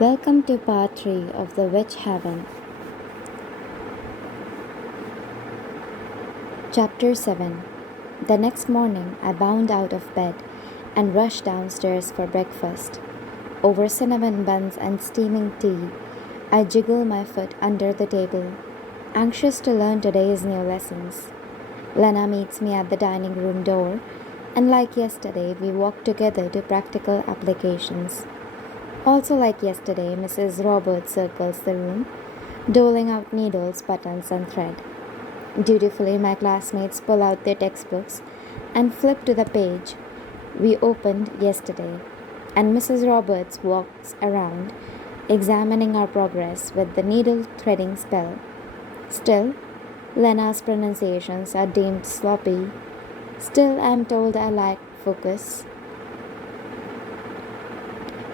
Welcome to part 3 of The Witch Heaven. Chapter 7. The next morning, I bounded out of bed and rushed downstairs for breakfast. Over cinnamon buns and steaming tea, I jiggle my foot under the table, anxious to learn today's new lessons. Lena meets me at the dining room door, and like yesterday, we walk together to practical applications. Also, like yesterday, Mrs. Roberts circles the room, doling out needles, buttons, and thread. Dutifully, my classmates pull out their textbooks and flip to the page we opened yesterday, and Mrs. Roberts walks around, examining our progress with the needle threading spell. Still, Lena's pronunciations are deemed sloppy. Still, I am told I lack focus.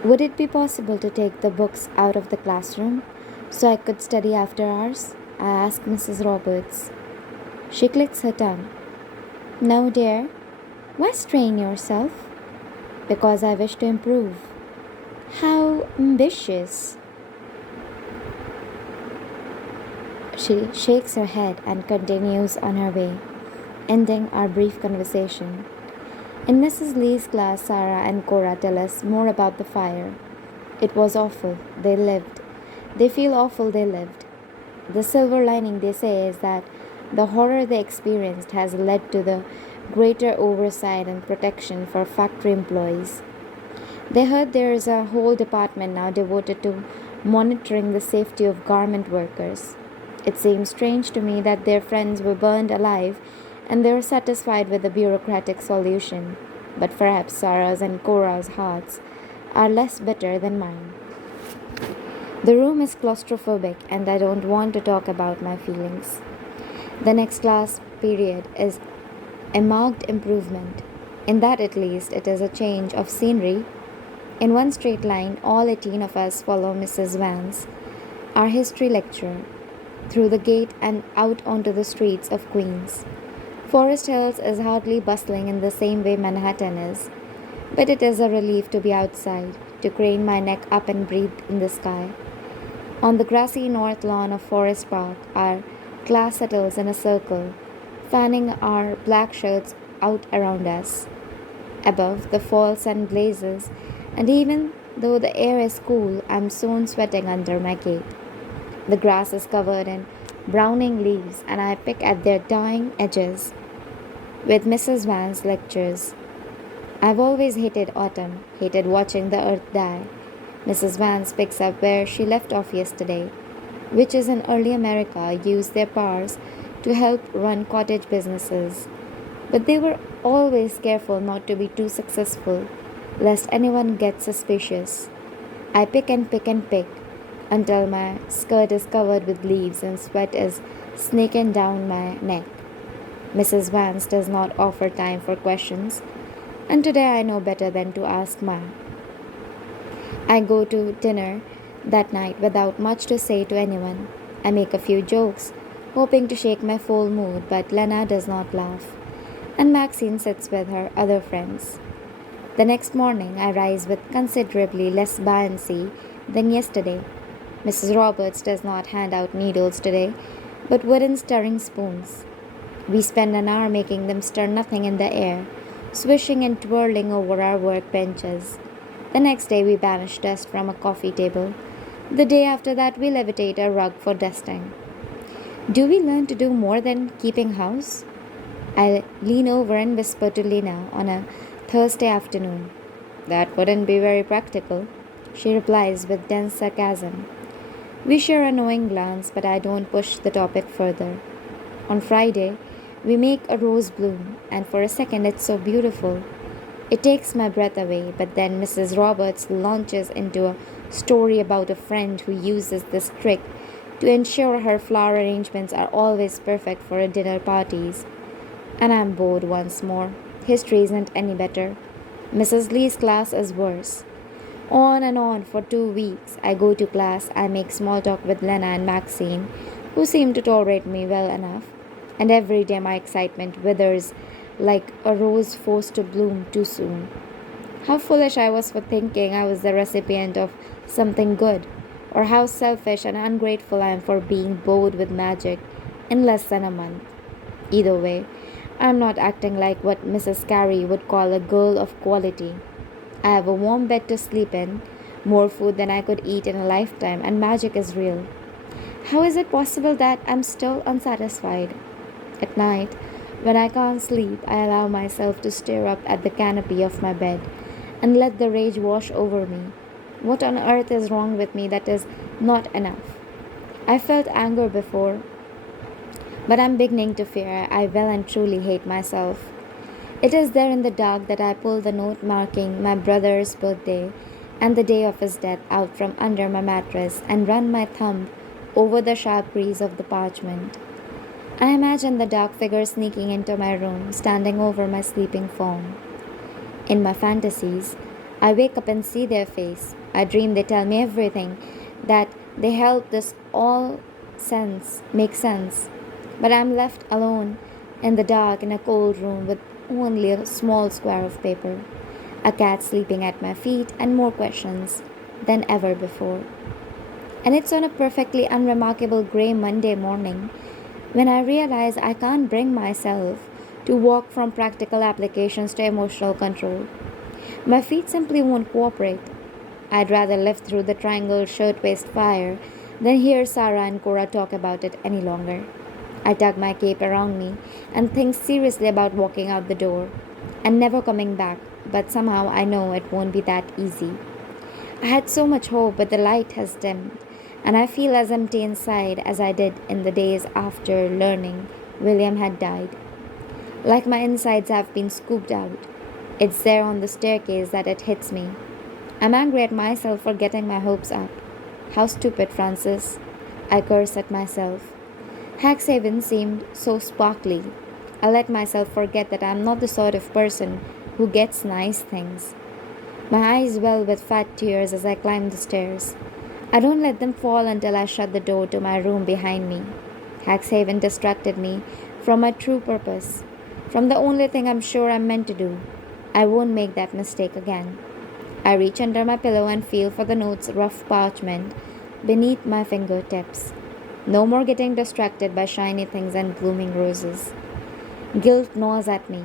Would it be possible to take the books out of the classroom so I could study after hours? I asked Mrs. Roberts. She clicks her tongue. No, dear. Why strain yourself? Because I wish to improve. How ambitious. She shakes her head and continues on her way, ending our brief conversation. In Mrs. Lee's class, Sarah and Cora tell us more about the fire. It was awful. They lived. They feel awful they lived. The silver lining, they say, is that the horror they experienced has led to the greater oversight and protection for factory employees. They heard there is a whole department now devoted to monitoring the safety of garment workers. It seems strange to me that their friends were burned alive and they were satisfied with the bureaucratic solution. But perhaps Sarah's and Cora's hearts are less bitter than mine. The room is claustrophobic and I don't want to talk about my feelings. The next class period is a marked improvement. In that at least it is a change of scenery. In one straight line, all 18 of us follow Mrs. Vance, our history lecturer, through the gate and out onto the streets of Queens. Forest Hills is hardly bustling in the same way Manhattan is, but it is a relief to be outside, to crane my neck up and breathe in the sky. On the grassy north lawn of Forest Park, our class settles in a circle, fanning our black shirts out around us. Above, the fall sun blazes, and even though the air is cool, I am soon sweating under my cape. The grass is covered in browning leaves, and I pick at their dying edges. With Mrs. Van's lectures, I've always hated autumn, hated watching the earth die. Mrs. Vance picks up where she left off yesterday. Witches in early America used their powers to help run cottage businesses, but they were always careful not to be too successful, lest anyone get suspicious. I pick and pick and pick until my skirt is covered with leaves and sweat is snaking down my neck. Mrs. Vance does not offer time for questions, and today I know better than to ask Ma. I go to dinner that night without much to say to anyone. I make a few jokes, hoping to shake my full mood, but Lena does not laugh, and Maxine sits with her other friends. The next morning, I rise with considerably less buoyancy than yesterday. Mrs. Roberts does not hand out needles today, but wooden stirring spoons. We spend an hour making them stir nothing in the air, swishing and twirling over our work benches. The next day we banish dust from a coffee table. The day after that we levitate a rug for dusting. Do we learn to do more than keeping house? I lean over and whisper to Lena on a Thursday afternoon. That wouldn't be very practical, she replies with dense sarcasm. We share a knowing glance, but I don't push the topic further. On Friday, we make a rose bloom, and for a second it's so beautiful. It takes my breath away, but then Mrs. Roberts launches into a story about a friend who uses this trick to ensure her flower arrangements are always perfect for her dinner parties. And I'm bored once more. History isn't any better. Mrs. Lee's class is worse. On and on for 2 weeks. I go to class, I make small talk with Lena and Maxine, who seem to tolerate me well enough, and every day my excitement withers like a rose forced to bloom too soon. How foolish I was for thinking I was the recipient of something good, or how selfish and ungrateful I am for being bored with magic in less than a month. Either way, I am not acting like what Mrs. Carey would call a girl of quality. I have a warm bed to sleep in, more food than I could eat in a lifetime, and magic is real. How is it possible that I'm still unsatisfied? At night, when I can't sleep, I allow myself to stare up at the canopy of my bed and let the rage wash over me. What on earth is wrong with me that is not enough? I felt anger before, but I'm beginning to fear I well and truly hate myself. It is there in the dark that I pull the note marking my brother's birthday and the day of his death out from under my mattress and run my thumb over the sharp crease of the parchment. I imagine the dark figure sneaking into my room, standing over my sleeping form. In my fantasies, I wake up and see their face. I dream they tell me everything, that they help this all sense make sense. But I'm left alone in the dark in a cold room with only a small square of paper, a cat sleeping at my feet, and more questions than ever before. And it's on a perfectly unremarkable grey Monday morning when I realize I can't bring myself to walk from practical applications to emotional control. My feet simply won't cooperate. I'd rather live through the triangle shirtwaist fire than hear Sarah and Cora talk about it any longer. I tug my cape around me and think seriously about walking out the door and never coming back, but somehow I know it won't be that easy. I had so much hope, but the light has dimmed, and I feel as empty inside as I did in the days after learning William had died. Like my insides have been scooped out. It's there on the staircase that it hits me. I'm angry at myself for getting my hopes up. How stupid, Francis. I curse at myself. Haxhaven seemed so sparkly. I let myself forget that I'm not the sort of person who gets nice things. My eyes well with fat tears as I climb the stairs. I don't let them fall until I shut the door to my room behind me. Haxhaven distracted me from my true purpose, from the only thing I'm sure I'm meant to do. I won't make that mistake again. I reach under my pillow and feel for the note's rough parchment beneath my fingertips. No more getting distracted by shiny things and blooming roses. Guilt gnaws at me.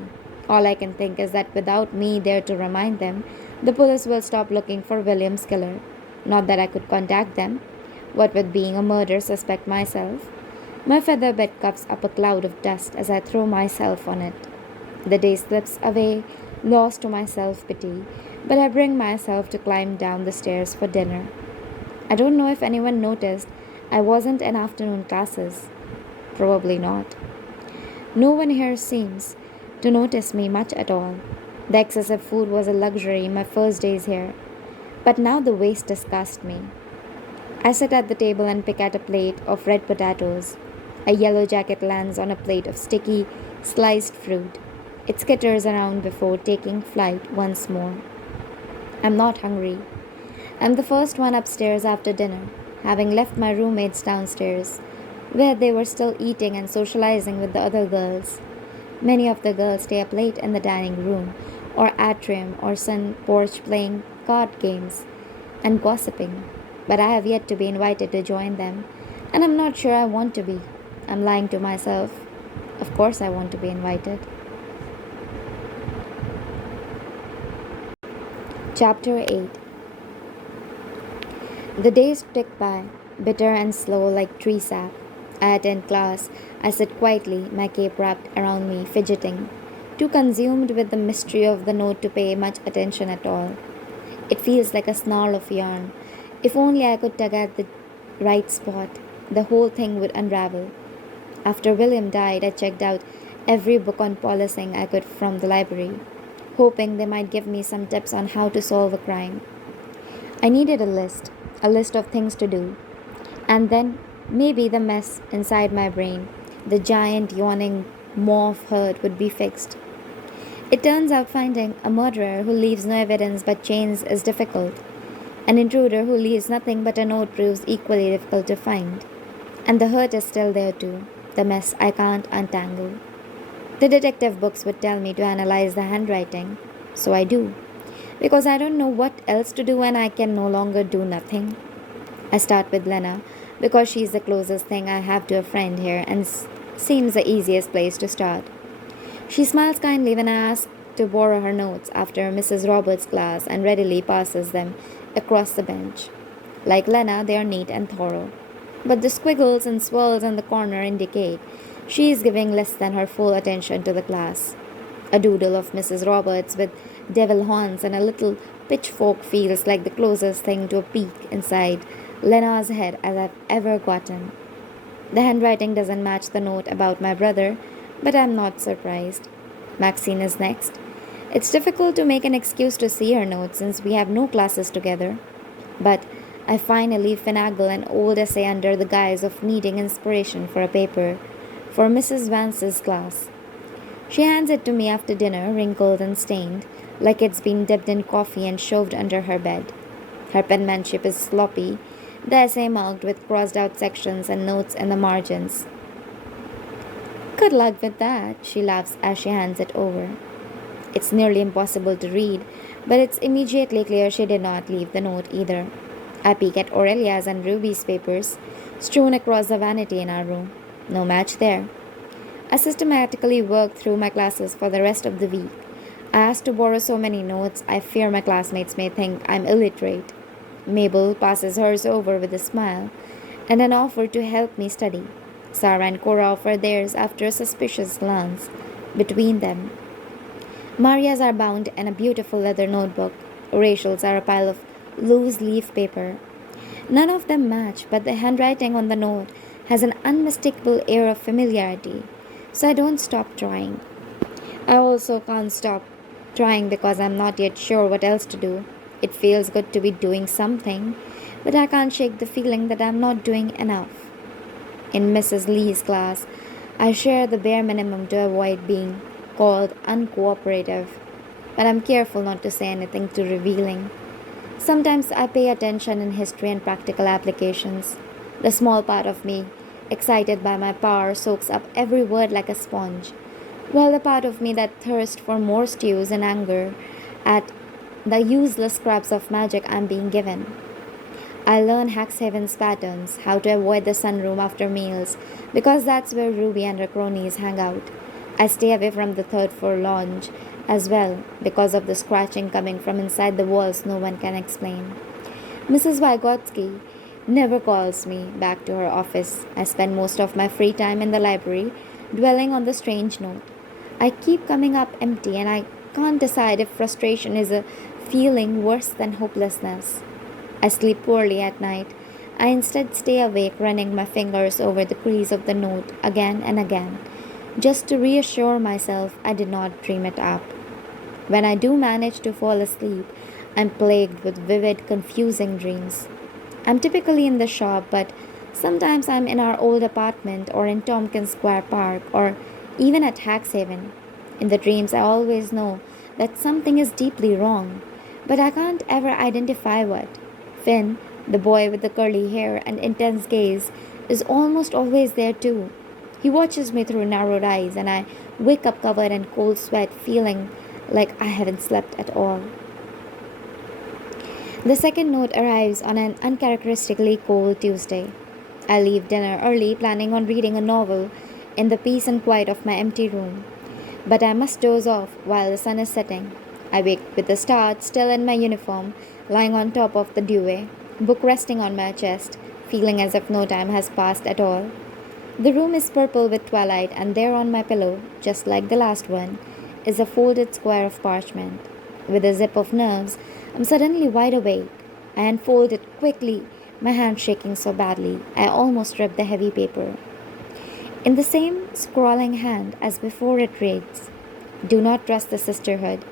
All I can think is that without me there to remind them, the police will stop looking for William's killer. Not that I could contact them. What with being a murder suspect myself? My feather bed cuffs up a cloud of dust as I throw myself on it. The day slips away, lost to my self-pity, but I bring myself to climb down the stairs for dinner. I don't know if anyone noticed I wasn't in afternoon classes. Probably not. No one here seems to notice me much at all. The excessive food was a luxury in my first days here, but now the waste disgusts me. I sit at the table and pick at a plate of red potatoes. A yellow jacket lands on a plate of sticky, sliced fruit. It skitters around before taking flight once more. I'm not hungry. I'm the first one upstairs after dinner, having left my roommates downstairs, where they were still eating and socializing with the other girls. Many of the girls stay up late in the dining room or atrium or sun porch playing card games and gossiping, but I have yet to be invited to join them, and I'm not sure I want to be. I'm lying to myself. Of course I want to be invited. Chapter 8. The days tick by, bitter and slow like tree sap. I attend class. I sit quietly, my cape wrapped around me, fidgeting, too consumed with the mystery of the note to pay much attention at all. It feels like a snarl of yarn. If only I could tug at the right spot, the whole thing would unravel. After William died, I checked out every book on policing I could from the library, hoping they might give me some tips on how to solve a crime. I needed a list of things to do, and then maybe the mess inside my brain, the giant yawning maw of hurt, would be fixed. It turns out finding a murderer who leaves no evidence but chains is difficult. An intruder who leaves nothing but a note proves equally difficult to find. And the hurt is still there too, the mess I can't untangle. The detective books would tell me to analyze the handwriting, so I do. because I don't know what else to do and I can no longer do nothing. I start with Lena because she's the closest thing I have to a friend here and seems the easiest place to start. She smiles kindly when I ask to borrow her notes after Mrs. Roberts' class and readily passes them across the bench. Like Lena, they are neat and thorough. But the squiggles and swirls on the corner indicate she is giving less than her full attention to the class. A doodle of Mrs. Roberts with devil horns and a little pitchfork feels like the closest thing to a peek inside Lena's head as I've ever gotten. The handwriting doesn't match the note about my brother, but I'm not surprised. Maxine is next. It's difficult to make an excuse to see her notes since we have no classes together. But I finally finagle an old essay under the guise of needing inspiration for a paper for Mrs. Vance's class. She hands it to me after dinner, wrinkled and stained, like it's been dipped in coffee and shoved under her bed. Her penmanship is sloppy, the essay marked with crossed out sections and notes in the margins. Good luck with that, she laughs as she hands it over. It's nearly impossible to read, but it's immediately clear she did not leave the note either. I peek at Aurelia's and Ruby's papers, strewn across the vanity in our room. No match there. I systematically work through my classes for the rest of the week. I ask to borrow so many notes, I fear my classmates may think I'm illiterate. Mabel passes hers over with a smile and an offer to help me study. Sarah and Cora offer theirs after a suspicious glance between them. Maria's are bound in a beautiful leather notebook. Rachel's are a pile of loose leaf paper. None of them match, but the handwriting on the note has an unmistakable air of familiarity, so I don't stop trying. I also can't stop trying because I'm not yet sure what else to do. It feels good to be doing something, but I can't shake the feeling that I'm not doing enough. In Mrs. Lee's class, I share the bare minimum to avoid being called uncooperative, but I'm careful not to say anything too revealing. Sometimes I pay attention in history and practical applications. The small part of me, excited by my power, soaks up every word like a sponge, while the part of me that thirsts for more stews and anger at the useless scraps of magic I'm being given. I learn Haxhaven's patterns, how to avoid the sunroom after meals, because that's where Ruby and her cronies hang out. I stay away from the third floor lounge as well, because of the scratching coming from inside the walls no one can explain. Mrs. Vygotsky never calls me back to her office. I spend most of my free time in the library, dwelling on the strange note. I keep coming up empty, and I can't decide if frustration is a feeling worse than hopelessness. I sleep poorly at night. I instead stay awake, running my fingers over the crease of the note again and again, just to reassure myself I did not dream it up. When I do manage to fall asleep, I'm plagued with vivid, confusing dreams. I'm typically in the shop, but sometimes I'm in our old apartment or in Tompkins Square Park or even at Haxhaven. In the dreams, I always know that something is deeply wrong, but I can't ever identify what. Finn, the boy with the curly hair and intense gaze, is almost always there too. He watches me through narrowed eyes, and I wake up covered in cold sweat, feeling like I haven't slept at all. The second note arrives on an uncharacteristically cold Tuesday. I leave dinner early, planning on reading a novel in the peace and quiet of my empty room. But I must doze off while the sun is setting. I wake with the start, still in my uniform, lying on top of the duvet, book resting on my chest, feeling as if no time has passed at all. The room is purple with twilight, and there on my pillow, just like the last one, is a folded square of parchment. With a zip of nerves, I'm suddenly wide awake. I unfold it quickly, my hand shaking so badly I almost ripped the heavy paper. In the same scrawling hand as before it reads, "Do not trust the sisterhood.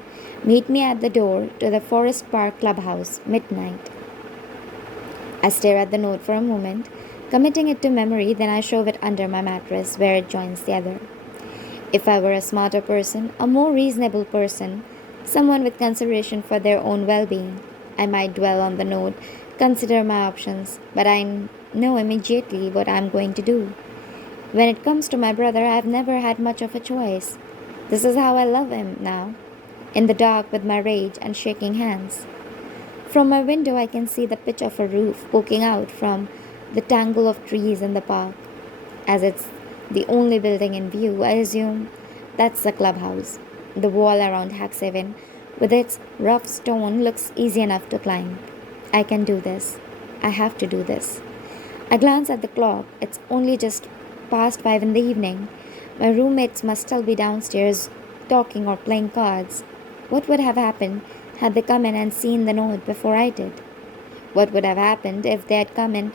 Meet me at the door to the Forest Park Clubhouse, midnight." I stare at the note for a moment, committing it to memory, then I shove it under my mattress where it joins the other. If I were a smarter person, a more reasonable person, someone with consideration for their own well-being, I might dwell on the note, consider my options, but I know immediately what I'm going to do. When it comes to my brother, I've never had much of a choice. This is how I love him now. in the dark with my rage and shaking hands. From my window, I can see the pitch of a roof poking out from the tangle of trees in the park. As it's the only building in view, I assume that's the clubhouse. The wall around Hack 7, with its rough stone, looks easy enough to climb. I can do this. I have to do this. I glance at the clock. It's only just past 5 in the evening. My roommates must still be downstairs talking or playing cards. What would have happened had they come in and seen the note before I did? What would have happened if they had come in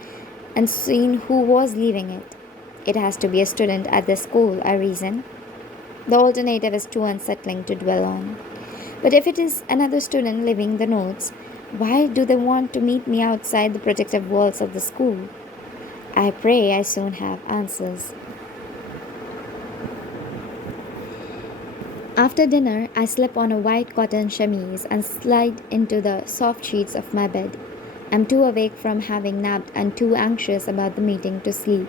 and seen who was leaving it? It has to be a student at this school, I reason. The alternative is too unsettling to dwell on. But if it is another student leaving the notes, why do they want to meet me outside the protective walls of the school? I pray I soon have answers. After dinner, I slip on a white cotton chemise and slide into the soft sheets of my bed. I'm too awake from having napped and too anxious about the meeting to sleep.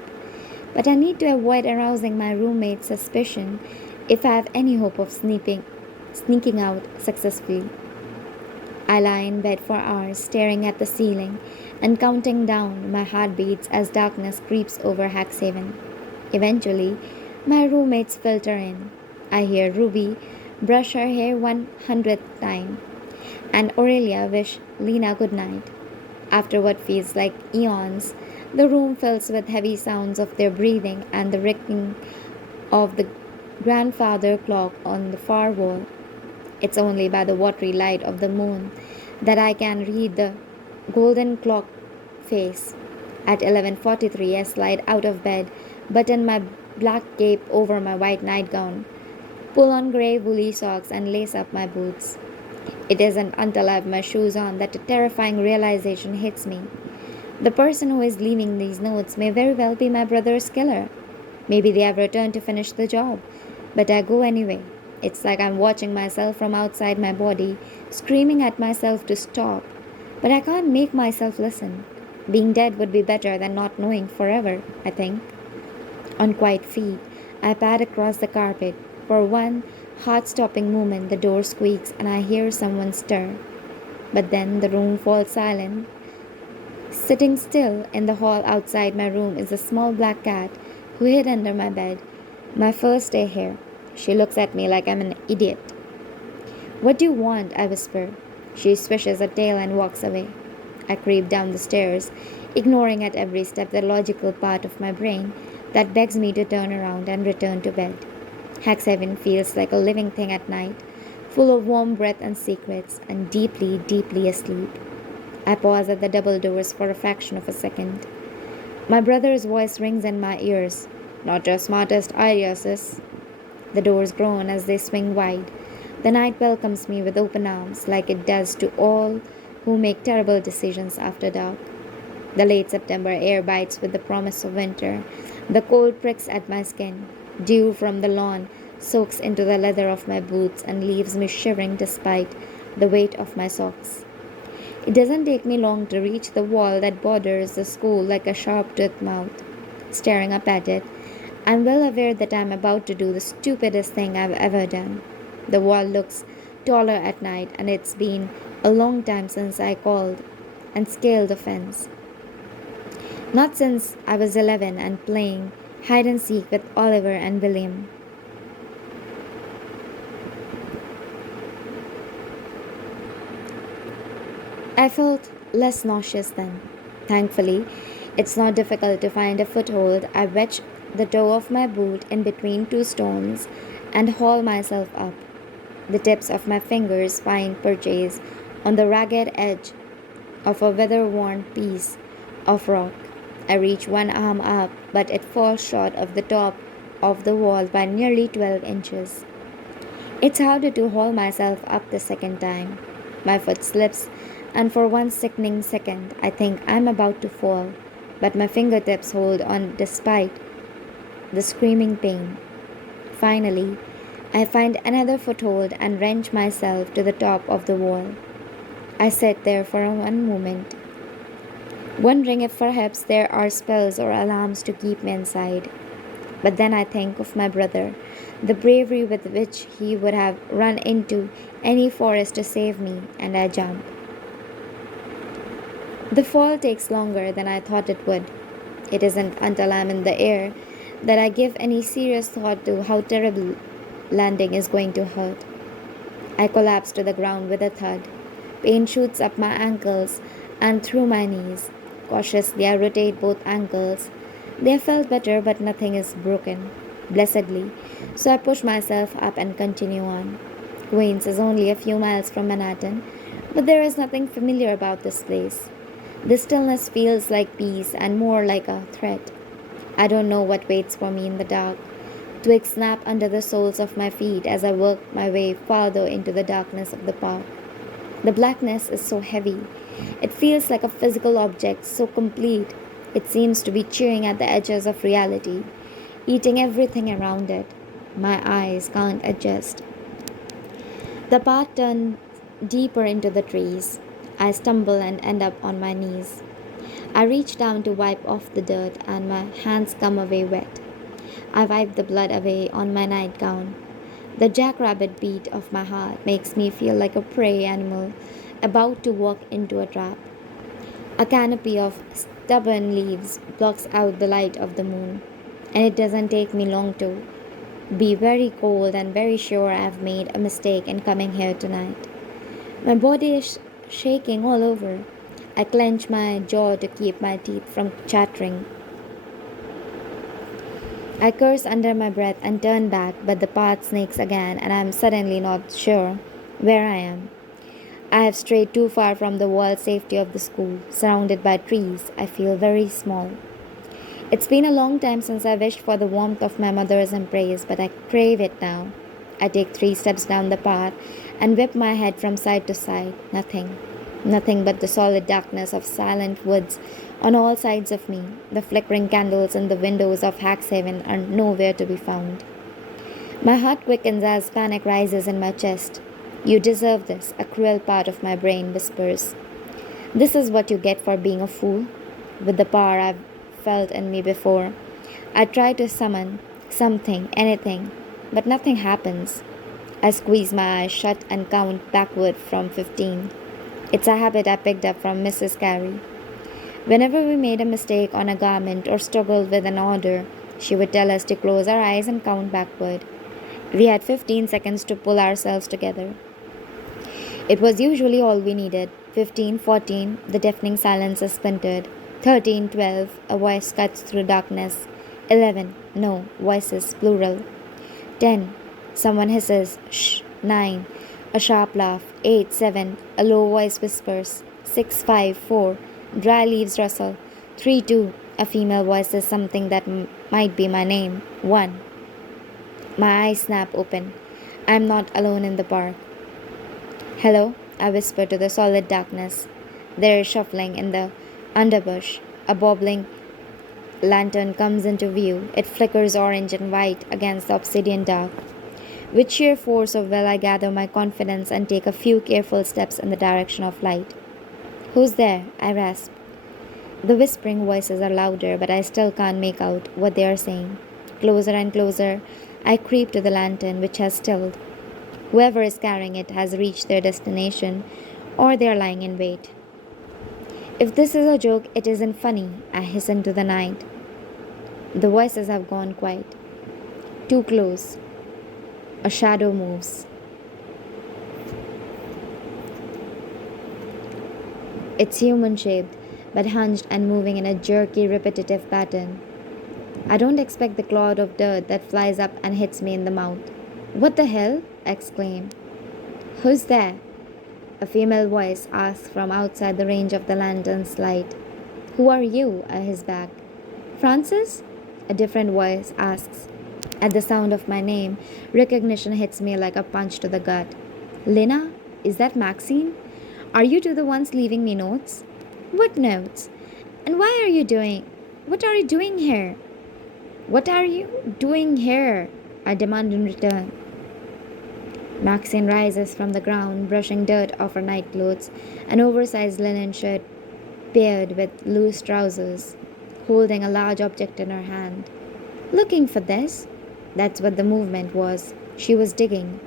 But I need to avoid arousing my roommate's suspicion if I have any hope of sneaking out successfully. I lie in bed for hours, staring at the ceiling and counting down my heartbeats as darkness creeps over Hack 7. Eventually, my roommates filter in. I hear Ruby brush her hair 100th time, and Aurelia wish Lena good night. After what feels like eons, the room fills with heavy sounds of their breathing and the ringing of the grandfather clock on the far wall. It's only by the watery light of the moon that I can read the golden clock face. At 11:43, I slide out of bed, button my black cape over my white nightgown, pull on grey woolly socks, and lace up my boots. It isn't until I have my shoes on that a terrifying realization hits me. The person who is leaving these notes may very well be my brother's killer. Maybe they have returned to finish the job, but I go anyway. It's like I'm watching myself from outside my body, screaming at myself to stop. But I can't make myself listen. Being dead would be better than not knowing forever, I think. On quiet feet, I pad across the carpet. For one heart-stopping moment, the door squeaks and I hear someone stir. But then the room falls silent. Sitting still in the hall outside my room is a small black cat who hid under my bed. My first day here. She looks at me like I'm an idiot. "What do you want?" I whisper. She swishes her tail and walks away. I creep down the stairs, ignoring at every step the logical part of my brain that begs me to turn around and return to bed. Hack 7 feels like a living thing at night, full of warm breath and secrets, and deeply, deeply asleep. I pause at the double doors for a fraction of a second. My brother's voice rings in my ears. "Not your smartest idea, sis." The doors groan as they swing wide. The night welcomes me with open arms, like it does to all who make terrible decisions after dark. The late September air bites with the promise of winter. The cold pricks at my skin. Dew from the lawn soaks into the leather of my boots and leaves me shivering despite the weight of my socks. It doesn't take me long to reach the wall that borders the school like a sharp-toothed mouth. Staring up at it, I'm well aware that I'm about to do the stupidest thing I've ever done. The wall looks taller at night, and it's been a long time since I called and scaled a fence. Not since I was 11 and playing hide and seek with Oliver and William. I felt less nauseous then. Thankfully, it's not difficult to find a foothold. I wedge the toe of my boot in between two stones and haul myself up. The tips of my fingers find purchase on the ragged edge of a weather-worn piece of rock. I reach one arm up, but it falls short of the top of the wall by nearly 12 inches. It's harder to haul myself up the second time. My foot slips, and for one sickening second, I think I'm about to fall, but my fingertips hold on despite the screaming pain. Finally, I find another foothold and wrench myself to the top of the wall. I sit there for one moment, wondering if perhaps there are spells or alarms to keep me inside. But then I think of my brother, the bravery with which he would have run into any forest to save me, and I jump. The fall takes longer than I thought it would. It isn't until I'm in the air that I give any serious thought to how terrible landing is going to hurt. I collapse to the ground with a thud. Pain shoots up my ankles and through my knees. Cautiously, I rotate both ankles. They felt better, but nothing is broken, blessedly. So I push myself up and continue on. Queens is only a few miles from Manhattan, but there is nothing familiar about this place. The stillness feels like peace and more like a threat. I don't know what waits for me in the dark. Twigs snap under the soles of my feet as I work my way farther into the darkness of the park. The blackness is so heavy. It feels like a physical object, so complete. It seems to be chewing at the edges of reality, eating everything around it. My eyes can't adjust. The path turns deeper into the trees. I stumble and end up on my knees. I reach down to wipe off the dirt, and my hands come away wet. I wipe the blood away on my nightgown. The jackrabbit beat of my heart makes me feel like a prey animal about to walk into a trap. A canopy of stubborn leaves blocks out the light of the moon, and it doesn't take me long to be very cold and very sure I've made a mistake in coming here tonight. My body is shaking all over. I clench my jaw to keep my teeth from chattering. I curse under my breath and turn back, but the path snakes again, and I am suddenly not sure where I am. I have strayed too far from the walled safety of the school. Surrounded by trees, I feel very small. It's been a long time since I wished for the warmth of my mother's embrace, but I crave it now. I take 3 steps down the path and whip my head from side to side. Nothing. Nothing but the solid darkness of silent woods on all sides of me. The flickering candles in the windows of Haxhaven are nowhere to be found. My heart quickens as panic rises in my chest. You deserve this, a cruel part of my brain whispers. This is what you get for being a fool. With the power I've felt in me before, I try to summon something, anything, but nothing happens. I squeeze my eyes shut and count backward from 15. It's a habit I picked up from Mrs. Carey. Whenever we made a mistake on a garment or struggled with an order, she would tell us to close our eyes and count backward. We had 15 seconds to pull ourselves together. It was usually all we needed. 15, 14, the deafening silence is splintered. 13, 12, a voice cuts through darkness. 11, no, voices, plural. 10, someone hisses, shh. 9, a sharp laugh. 8, 7, a low voice whispers. 6, 5, 4, dry leaves rustle. 3, 2, a female voice says something that might be my name. 1. My eyes snap open. I'm not alone in the park. Hello, I whisper to the solid darkness. There is shuffling in the underbush. A bobbling lantern comes into view. It flickers orange and white against the obsidian dark. With sheer force of will, I gather my confidence and take a few careful steps in the direction of light. Who's there? I rasp. The whispering voices are louder, but I still can't make out what they are saying. Closer and closer, I creep to the lantern, which has stilled. Whoever is carrying it has reached their destination, or they are lying in wait. If this is a joke, it isn't funny, I hiss into the night. The voices have gone quiet. Too close. A shadow moves. It's human-shaped, but hunched and moving in a jerky, repetitive pattern. I don't expect the cloud of dirt that flies up and hits me in the mouth. What the hell? I exclaim. Who's there? A female voice asks from outside the range of the lantern's light. Who are you? I hiss back. Francis? A different voice asks. At the sound of my name, recognition hits me like a punch to the gut. Lena? Is that Maxine? Are you two the ones leaving me notes? What notes? And what are you doing here? What are you doing here? I demand in return. Maxine rises from the ground, brushing dirt off her nightclothes, an oversized linen shirt paired with loose trousers, holding a large object in her hand. Looking for this? That's what the movement was. She was digging.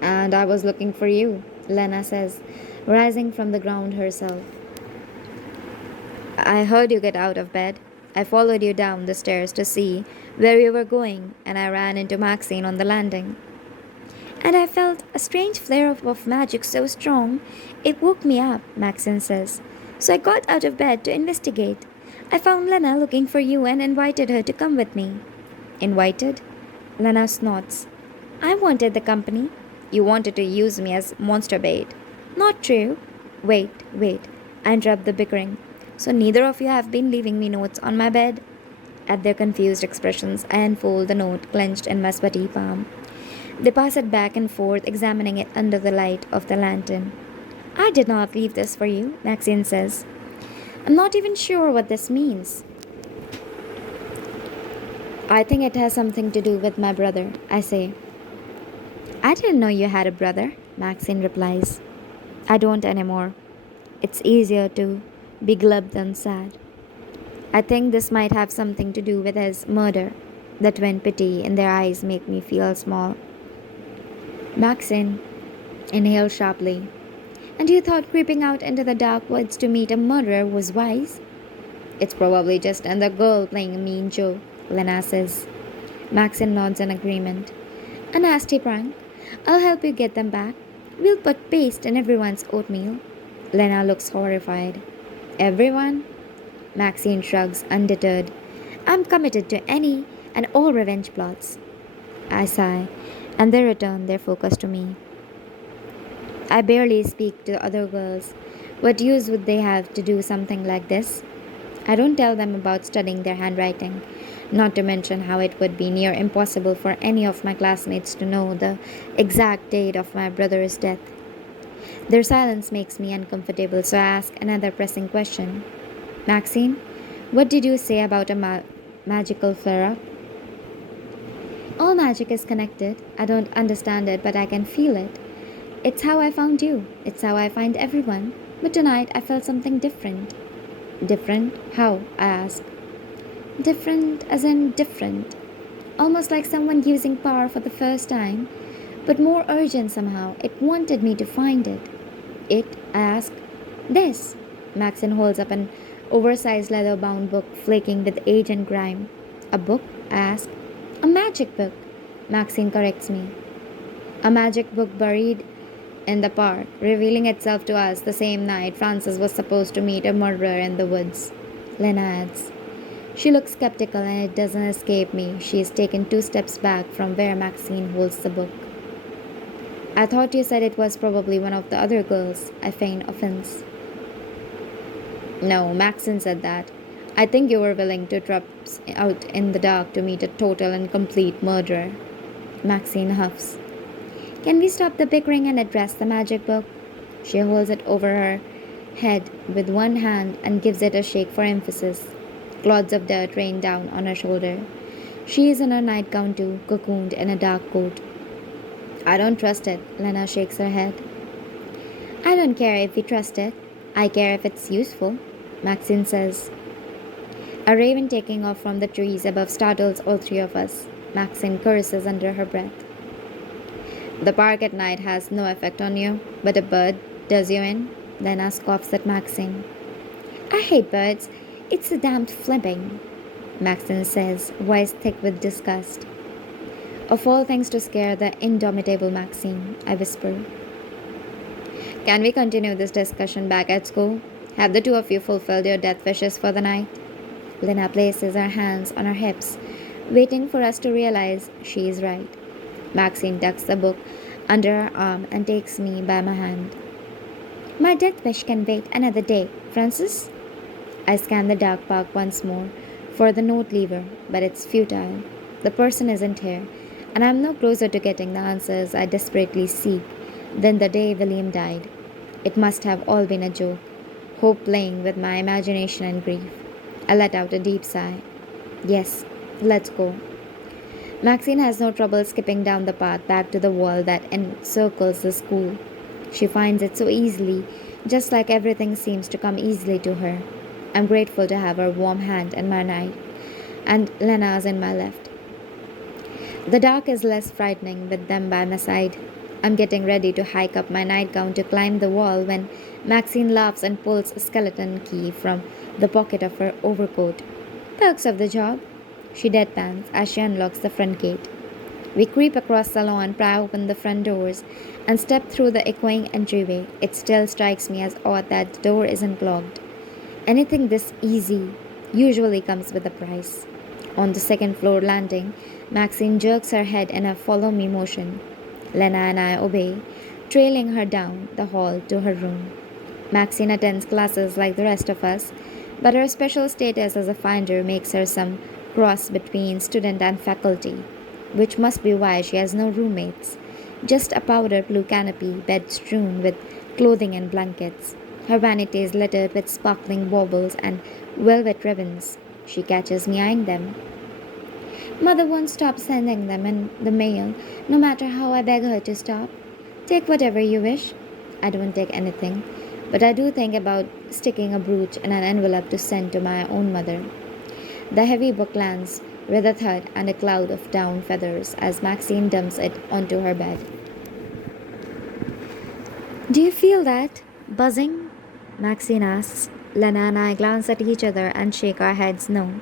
And I was looking for you, Lena says, rising from the ground herself. I heard you get out of bed. I followed you down the stairs to see where you were going, and I ran into Maxine on the landing. And I felt a strange flare of magic so strong it woke me up, Maxine says. So I got out of bed to investigate. I found Lena looking for you and invited her to come with me. Invited? Lena snorts. I wanted the company. You wanted to use me as monster bait. Not true. Wait. I interrupt the bickering. So neither of you have been leaving me notes on my bed? At their confused expressions, I unfold the note clenched in my sweaty palm. They pass it back and forth, examining it under the light of the lantern. I did not leave this for you, Maxine says. I'm not even sure what this means. I think it has something to do with my brother, I say. I didn't know you had a brother, Maxine replies. I don't anymore. It's easier to be glib than sad. I think this might have something to do with his murder. The twin pity in their eyes make me feel small. Maxine inhaled sharply. And you thought creeping out into the dark woods to meet a murderer was wise? It's probably just another girl playing a mean joke, Lena says. Maxine nods in agreement. A nasty prank. I'll help you get them back. We'll put paste in everyone's oatmeal. Lena looks horrified. Everyone? Maxine shrugs, undeterred. I'm committed to any and all revenge plots. I sigh, and they return their focus to me. I barely speak to other girls. What use would they have to do something like this? I don't tell them about studying their handwriting, not to mention how it would be near impossible for any of my classmates to know the exact date of my brother's death. Their silence makes me uncomfortable, so I ask another pressing question. Maxine, what did you say about a magical flare up? All magic is connected. I don't understand it, but I can feel it. It's how I found you. It's how I find everyone. But tonight I felt something different. Different? How? I ask. Different as in different. Almost like someone using power for the first time, but more urgent somehow. It wanted me to find it. It? I ask. This. Maxine holds up an oversized leather-bound book flaking with age and grime. A book? I ask. A magic book. Maxine corrects me. A magic book buried in the park, revealing itself to us the same night Frances was supposed to meet a murderer in the woods. Lena adds. She looks skeptical and it doesn't escape me. She is taken 2 steps back from where Maxine holds the book. I thought you said it was probably one of the other girls. I feign offense. No, Maxine said that. I think you were willing to trap out in the dark to meet a total and complete murderer. Maxine huffs. Can we stop the bickering and address the magic book? She holds it over her head with one hand and gives it a shake for emphasis. Clods of dirt rain down on her shoulder. She is in her nightgown too, cocooned in a dark coat. I don't trust it, Lena shakes her head. I don't care if we trust it. I care if it's useful, Maxine says. A raven taking off from the trees above startles all 3 of us. Maxine curses under her breath. The park at night has no effect on you, but a bird does you in. Lena scoffs at Maxine. I hate birds. It's the damned flipping, Maxine says, voice thick with disgust. Of all things to scare the indomitable Maxine, I whisper. Can we continue this discussion back at school? Have the 2 of you fulfilled your death wishes for the night? Lena places her hands on her hips, waiting for us to realize she is right. Maxine tucks the book under her arm and takes me by my hand. My death wish can wait another day, Frances. I scan the dark park once more for the note lever, but it's futile. The person isn't here, and I'm no closer to getting the answers I desperately seek than the day William died. It must have all been a joke, hope playing with my imagination and grief. I let out a deep sigh. Yes, let's go. Maxine has no trouble skipping down the path back to the wall that encircles the school. She finds it so easily, just like everything seems to come easily to her. I'm grateful to have her warm hand in my and Lena's in my left. The dark is less frightening with them by my side. I'm getting ready to hike up my nightgown to climb the wall when Maxine laughs and pulls a skeleton key from the pocket of her overcoat. Perks of the job, she deadpans as she unlocks the front gate. We creep across the lawn, pry open the front doors, and step through the echoing entryway. It still strikes me as odd that the door isn't locked. Anything this easy usually comes with a price. On the second floor landing, Maxine jerks her head in a follow me motion. Lena and I obey, trailing her down the hall to her room. Maxine attends classes like the rest of us, but her special status as a finder makes her some cross between student and faculty, which must be why she has no roommates. Just a powder blue canopy, bed strewn with clothing and blankets. Her vanity is littered with sparkling baubles and velvet ribbons. She catches me eyeing them. Mother won't stop sending them in the mail, no matter how I beg her to stop. Take whatever you wish. I don't take anything, but I do think about sticking a brooch in an envelope to send to my own mother. The heavy book lands with a thud and a cloud of down feathers as Maxine dumps it onto her bed. Do you feel that? Buzzing? Maxine asks. Lena and I glance at each other and shake our heads no.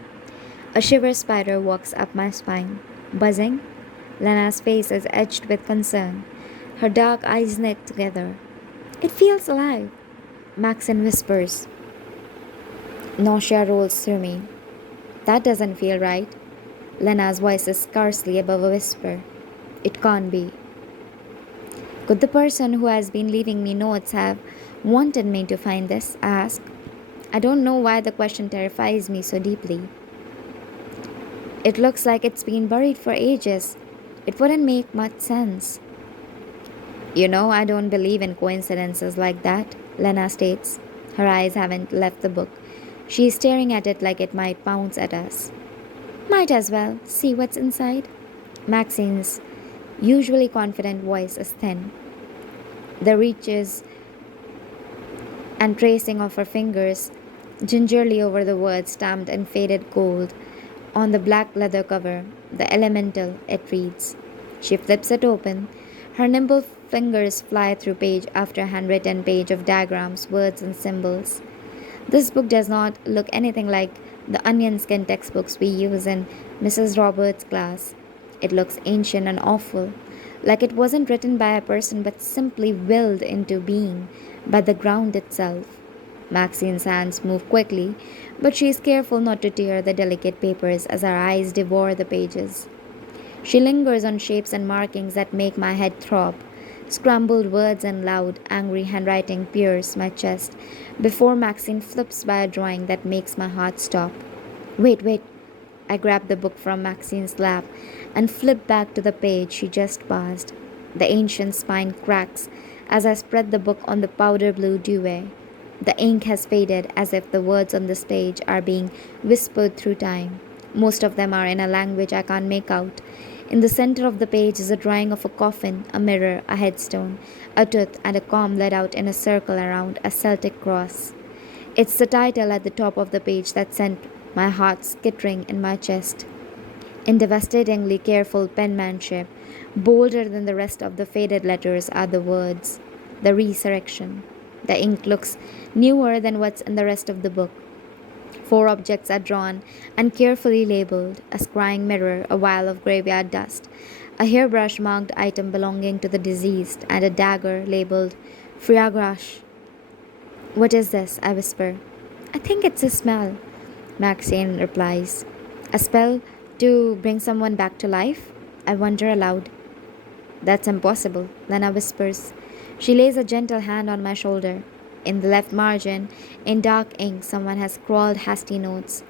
A shiver spider walks up my spine. Buzzing? Lena's face is etched with concern. Her dark eyes knit together. It feels alive. Maxine whispers. Nausea rolls through me. That doesn't feel right. Lena's voice is scarcely above a whisper. It can't be. Could the person who has been leaving me notes have wanted me to find this? I ask. I don't know why the question terrifies me so deeply. It looks like it's been buried for ages. It wouldn't make much sense. You know, I don't believe in coincidences like that, Lena states. Her eyes haven't left the book. She is staring at it like it might pounce at us. Might as well see what's inside. Maxine's usually confident voice is thin. The reaches and tracing of her fingers gingerly over the words stamped in faded gold. On the black leather cover, the elemental, it reads. She flips it open. Her nimble fingers fly through page after handwritten page of diagrams, words, and symbols. This book does not look anything like the onion skin textbooks we use in Mrs. Roberts' class. It looks ancient and awful, like it wasn't written by a person but simply willed into being by the ground itself. Maxine's hands move quickly, but she is careful not to tear the delicate papers as her eyes devour the pages. She lingers on shapes and markings that make my head throb. Scrambled words and loud, angry handwriting pierce my chest before Maxine flips by a drawing that makes my heart stop. Wait. I grab the book from Maxine's lap and flip back to the page she just passed. The ancient spine cracks as I spread the book on the powder blue duvet. The ink has faded as if the words on this page are being whispered through time. Most of them are in a language I can't make out. In the center of the page is a drawing of a coffin, a mirror, a headstone, a tooth, and a comb laid out in a circle around a Celtic cross. It's the title at the top of the page that sent my heart skittering in my chest. In devastatingly careful penmanship, bolder than the rest of the faded letters are the words, The Resurrection. The ink looks newer than what's in the rest of the book. 4 objects are drawn and carefully labeled: a scrying mirror, a vial of graveyard dust, a hairbrush marked item belonging to the deceased, and a dagger labeled Friagrash. What is this? I whisper. I think it's a smell, Maxine replies. A spell to bring someone back to life? I wonder aloud. That's impossible, Lena whispers. She lays a gentle hand on my shoulder. In the left margin, in dark ink, someone has scrawled hasty notes.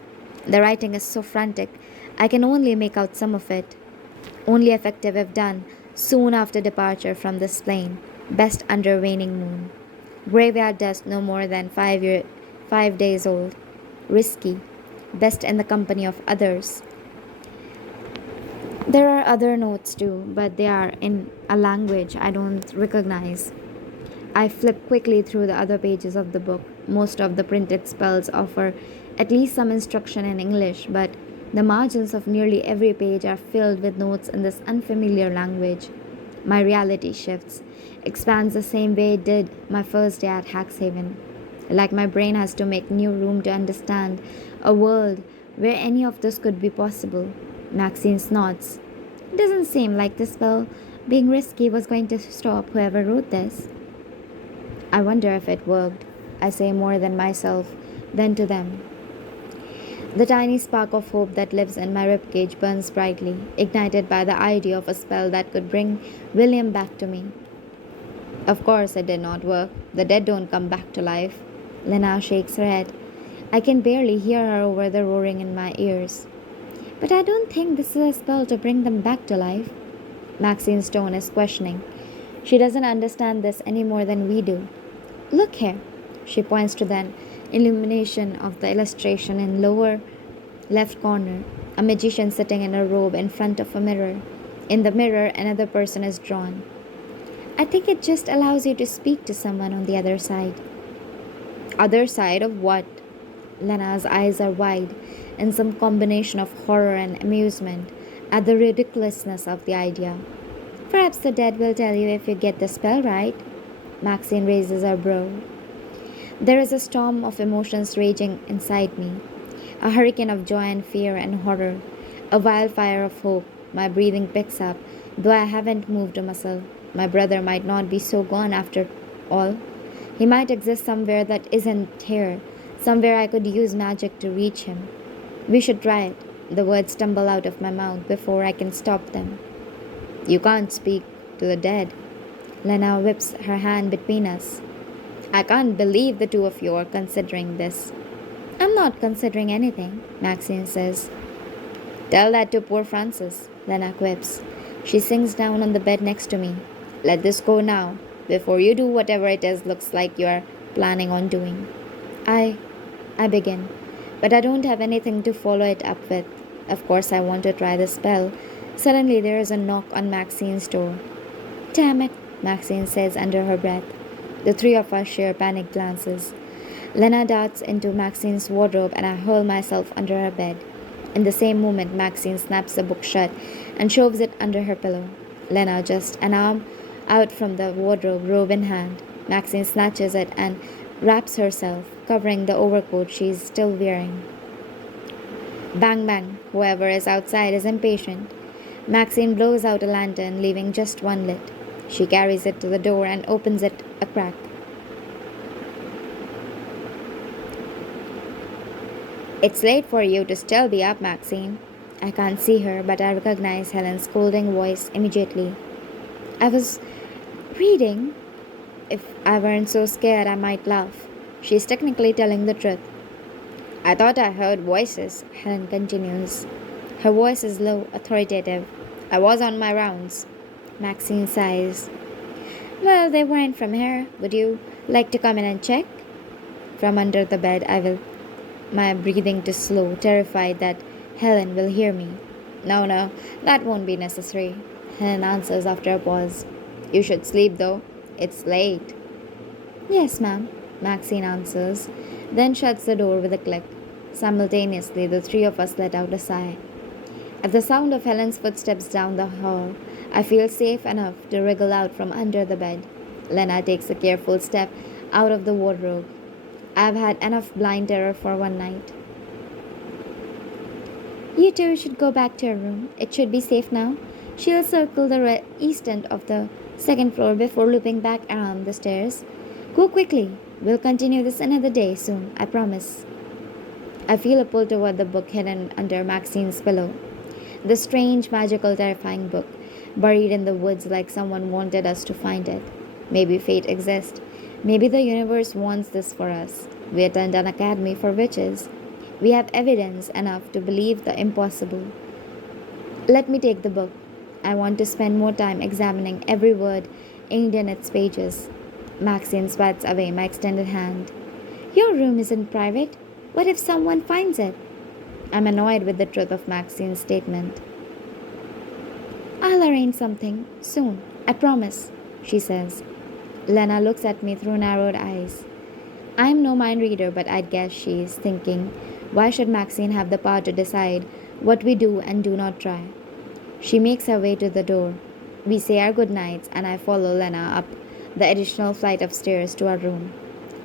The writing is so frantic, I can only make out some of it. Only effective if done soon after departure from this plane, best under waning moon. Graveyard dust no more than 5 days old. Risky, best in the company of others. There are other notes too, but they are in a language I don't recognize. I flip quickly through the other pages of the book. Most of the printed spells offer at least some instruction in English, but The margins of nearly every page are filled with notes in this unfamiliar language. My reality shifts, expands the same way it did my first day at Haxhaven. Like my brain has to make new room to understand a world where any of this could be possible. Maxine nods. It doesn't seem like the spell being risky was going to stop whoever wrote this. I wonder if it worked. I say more than myself than to them. The tiny spark of hope that lives in my ribcage burns brightly, ignited by the idea of a spell that could bring William back to me. Of course, it did not work. The dead don't come back to life. Lena shakes her head. I can barely hear her over the roaring in my ears. But I don't think this is a spell to bring them back to life. Maxine's tone is questioning. She doesn't understand this any more than we do. Look here. She points to the illumination of the illustration in lower left corner. A magician sitting in a robe in front of a mirror. In the mirror, another person is drawn. I think it just allows you to speak to someone on the other side. Other side of what? Lena's eyes are wide, in some combination of horror and amusement at the ridiculousness of the idea. Perhaps the dead will tell you if you get the spell right. Maxine raises her brow. There is a storm of emotions raging inside me, a hurricane of joy and fear and horror, a wildfire of hope. My breathing picks up, though I haven't moved a muscle. My brother might not be so gone after all. He might exist somewhere that isn't here, somewhere I could use magic to reach him. We should try it. The words tumble out of my mouth before I can stop them. You can't speak to the dead. Lena whips her hand between us. I can't believe the two of you are considering this. I'm not considering anything, Maxine says. Tell that to poor Frances, Lena quips. She sinks down on the bed next to me. Let this go now, before you do whatever it is looks like you are planning on doing. I begin, but I don't have anything to follow it up with. Of course I want to try the spell. Suddenly there is a knock on Maxine's door. Damn it, Maxine says under her breath. The three of us share panicked glances. Lena darts into Maxine's wardrobe and I hurl myself under her bed. In the same moment, Maxine snaps the book shut and shoves it under her pillow. Lena just an arm out from the wardrobe, robe in hand. Maxine snatches it and wraps herself, covering the overcoat she is still wearing. Bang bang, whoever is outside is impatient. Maxine blows out a lantern, leaving just one lit. She carries it to the door and opens it a crack. It's late for you to still be up, Maxine. I can't see her, but I recognize Helen's scolding voice immediately. I was reading. If I weren't so scared, I might laugh. She's technically telling the truth. I thought I heard voices, Helen continues. Her voice is low, authoritative. I was on my rounds. Maxine sighs. Well, they weren't from here. Would you like to come in and check? From under the bed, I will. My breathing to slow, terrified that Helen will hear me. No, that won't be necessary. Helen answers after a pause. You should sleep, though. It's late. Yes, ma'am, Maxine answers, then shuts the door with a click. Simultaneously, the three of us let out a sigh. At the sound of Helen's footsteps down the hall, I feel safe enough to wriggle out from under the bed. Lena takes a careful step out of the wardrobe. I've had enough blind terror for one night. You two should go back to your room. It should be safe now. She'll circle the east end of the second floor before looping back around the stairs. Go quickly. We'll continue this another day soon, I promise. I feel a pull toward the book hidden under Maxine's pillow. The strange, magical, terrifying book, buried in the woods like someone wanted us to find it. Maybe fate exists. Maybe the universe wants this for us. We attend an academy for witches. We have evidence enough to believe the impossible. Let me take the book. I want to spend more time examining every word inked in its pages. Maxine swats away my extended hand. Your room isn't private. What if someone finds it? I'm annoyed with the truth of Maxine's statement. I'll arrange something soon, I promise, she says. Lena looks at me through narrowed eyes. I'm no mind reader, but I'd guess she's thinking, why should Maxine have the power to decide what we do and do not try. She makes her way to the door. We say our good nights, and I follow Lena up the additional flight of stairs to our room.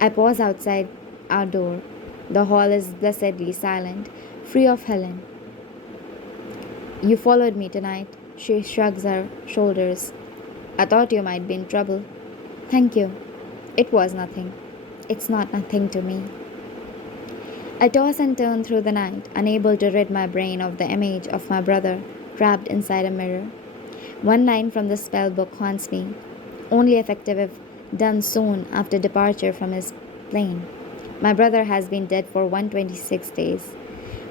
I pause outside our door. The hall is blessedly silent, free of Helen. You followed me tonight. She shrugs her shoulders. I thought you might be in trouble. Thank you. It was nothing. It's not nothing to me. I toss and turn through the night, unable to rid my brain of the image of my brother trapped inside a mirror. One line from the spell book haunts me, only effective if done soon after departure from his plane. My brother has been dead for 126 days.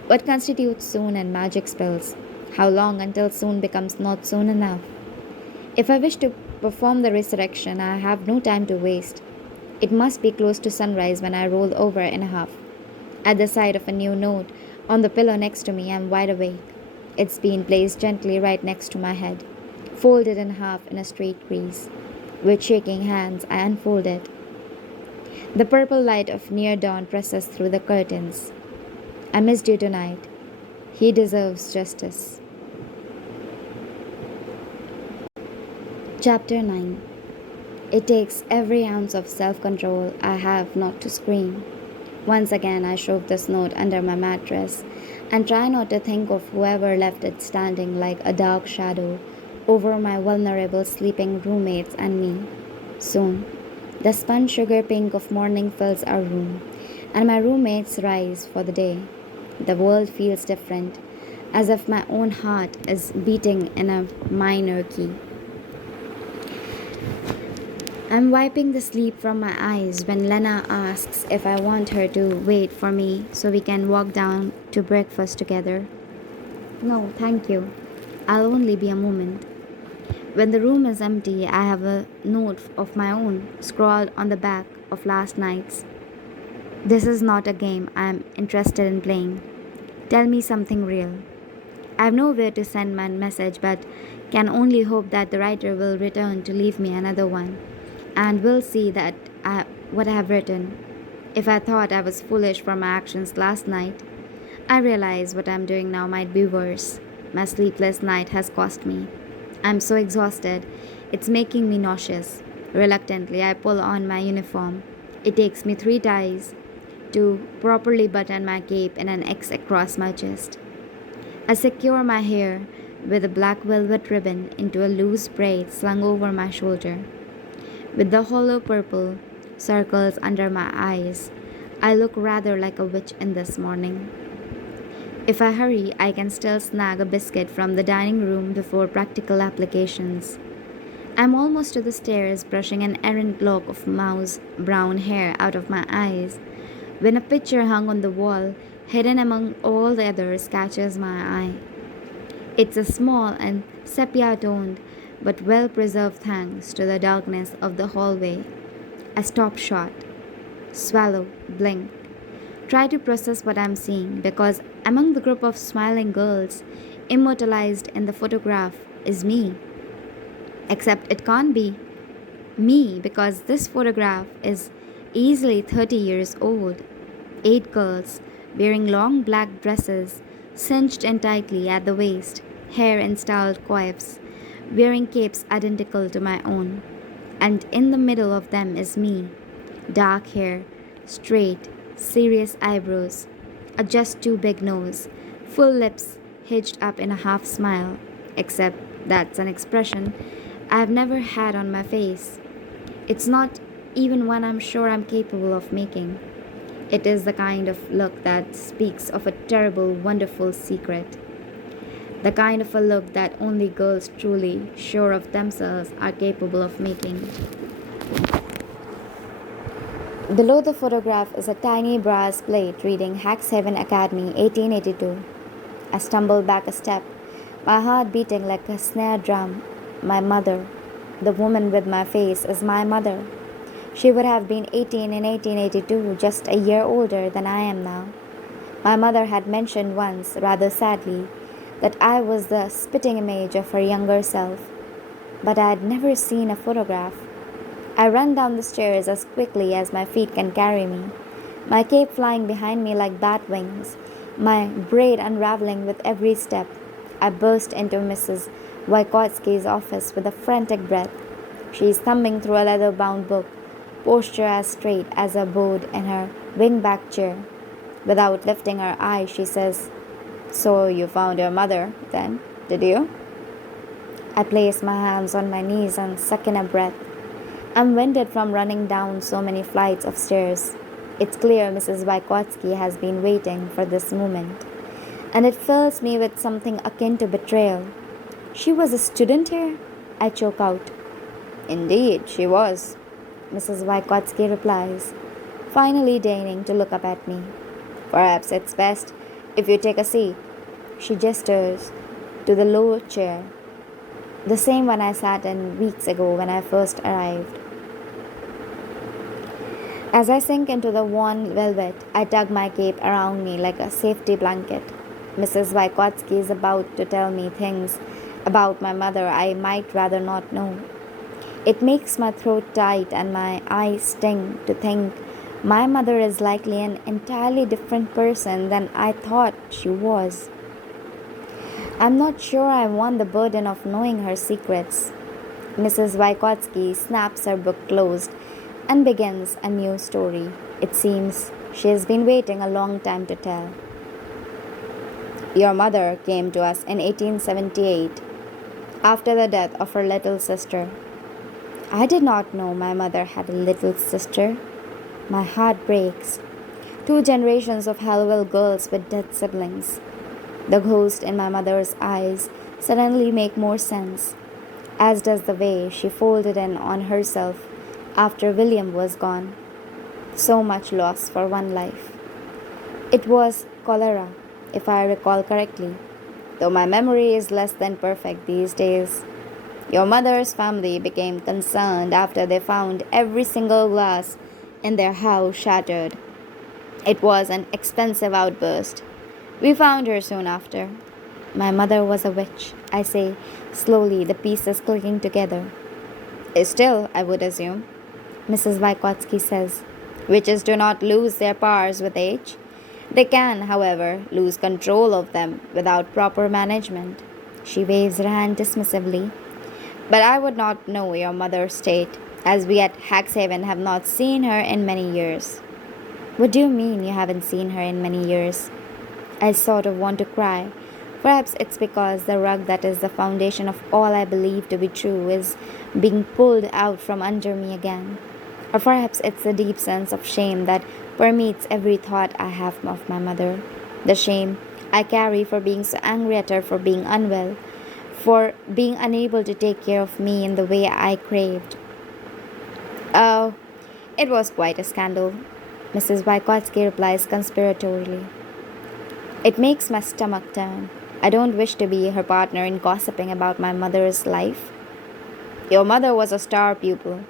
What constitutes soon in magic spells? How long until soon becomes not soon enough? If I wish to perform the resurrection, I have no time to waste. It must be close to sunrise when I roll over in half. At the sight of a new note on the pillow next to me, I am wide awake. It's been placed gently right next to my head, folded in half in a straight crease. With shaking hands, I unfold it. The purple light of near dawn presses through the curtains. I missed you tonight. He deserves justice. Chapter 9. It takes every ounce of self-control I have not to scream. Once again, I shove this note under my mattress and try not to think of whoever left it standing like a dark shadow over my vulnerable sleeping roommates and me. Soon, the spun sugar pink of morning fills our room, and my roommates rise for the day. The world feels different, as if my own heart is beating in a minor key. I'm wiping the sleep from my eyes when Lena asks if I want her to wait for me so we can walk down to breakfast together. No, thank you. I'll only be a moment. When the room is empty, I have a note of my own scrawled on the back of last night's. This is not a game I am interested in playing. Tell me something real. I have nowhere to send my message, but can only hope that the writer will return to leave me another one, and will see that what I have written. If I thought I was foolish for my actions last night, I realize what I'm doing now might be worse. My sleepless night has cost me. I'm so exhausted, it's making me nauseous. Reluctantly, I pull on my uniform. It takes me 3 ties to properly button my cape in an X across my chest. I secure my hair with a black velvet ribbon into a loose braid slung over my shoulder. With the hollow purple circles under my eyes, I look rather like a witch in this morning. If I hurry, I can still snag a biscuit from the dining room before practical applications. I'm almost to the stairs, brushing an errant lock of mouse brown hair out of my eyes, when a picture hung on the wall, hidden among all the others, catches my eye. It's a small and sepia-toned but well-preserved thanks to the darkness of the hallway. I stop short, swallow, blink, try to process what I'm seeing, because among the group of smiling girls immortalized in the photograph is me. Except it can't be me, because this photograph is easily 30 years old. 8 girls wearing long black dresses cinched in tightly at the waist, hair in styled coifs, wearing capes identical to my own. And in the middle of them is me, dark hair, straight, serious eyebrows, a just too big nose, full lips hitched up in a half smile, except that's an expression I've never had on my face. It's not even one I'm sure I'm capable of making. It is the kind of look that speaks of a terrible, wonderful secret. The kind of a look that only girls truly sure of themselves are capable of making. Below the photograph is a tiny brass plate reading Haxhaven Academy 1882. I stumble back a step, my heart beating like a snare drum. My mother, the woman with my face, is my mother. She would have been 18 in 1882, just a year older than I am now. My mother had mentioned once, rather sadly, that I was the spitting image of her younger self, but I had never seen a photograph. I run down the stairs as quickly as my feet can carry me, my cape flying behind me like bat wings, my braid unraveling with every step. I burst into Mrs. Wygotsky's office with a frantic breath. She is thumbing through a leather bound book, posture as straight as a board in her wing-back chair. Without lifting her eyes, she says, "So you found your mother, then, did you?" I place my hands on my knees and suck in a breath. I'm winded from running down so many flights of stairs. It's clear Mrs. Wygotsky has been waiting for this moment, and it fills me with something akin to betrayal. "She was a student here?" I choke out. "Indeed, she was," Mrs. Wygotsky replies, finally deigning to look up at me. "Perhaps it's best if you take a seat." She gestures to the low chair, the same one I sat in weeks ago when I first arrived. As I sink into the worn velvet, I tug my cape around me like a safety blanket. Mrs. Wygotsky is about to tell me things about my mother I might rather not know. It makes my throat tight and my eyes sting to think my mother is likely an entirely different person than I thought she was. I'm not sure I want the burden of knowing her secrets. Mrs. Wygotsky snaps her book closed and begins a new story. It seems she has been waiting a long time to tell. "Your mother came to us in 1878, after the death of her little sister." I did not know my mother had a little sister. My heart breaks. 2 generations of Hallowell girls with dead siblings. The ghost in my mother's eyes suddenly make more sense, as does the way she folded in on herself after William was gone. So much loss for one life. It was cholera, if I recall correctly, though my memory is less than perfect these days. Your mother's family became concerned after they found every single glass in their house shattered. It was an expensive outburst. We found her soon after. My mother was a witch, I say, slowly, the pieces clicking together. "Still, I would assume," Mrs. Vygotsky says, "witches do not lose their powers with age. They can, however, lose control of them without proper management." She waves her hand dismissively. "But I would not know your mother's state, as we at Haxhaven have not seen her in many years." "What do you mean you haven't seen her in many years?" I sort of want to cry. Perhaps it's because the rug that is the foundation of all I believe to be true is being pulled out from under me again. Or perhaps it's the deep sense of shame that permeates every thought I have of my mother. The shame I carry for being so angry at her for being unwell, for being unable to take care of me in the way I craved. "Oh, it was quite a scandal," Mrs. Vygotsky replies conspiratorially. It makes my stomach turn. I don't wish to be her partner in gossiping about my mother's life. "Your mother was a star pupil,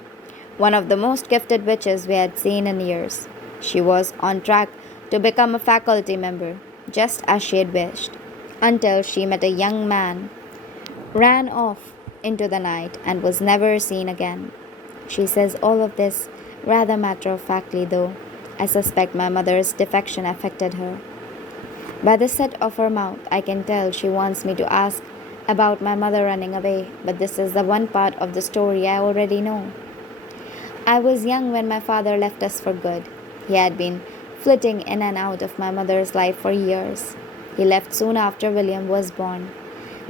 one of the most gifted witches we had seen in years. She was on track to become a faculty member, just as she had wished, until she met a young man, ran off into the night, and was never seen again." She says all of this rather matter-of-factly, though I suspect my mother's defection affected her. By the set of her mouth, I can tell she wants me to ask about my mother running away, but this is the one part of the story I already know. I was young when my father left us for good. He had been flitting in and out of my mother's life for years. He left soon after William was born,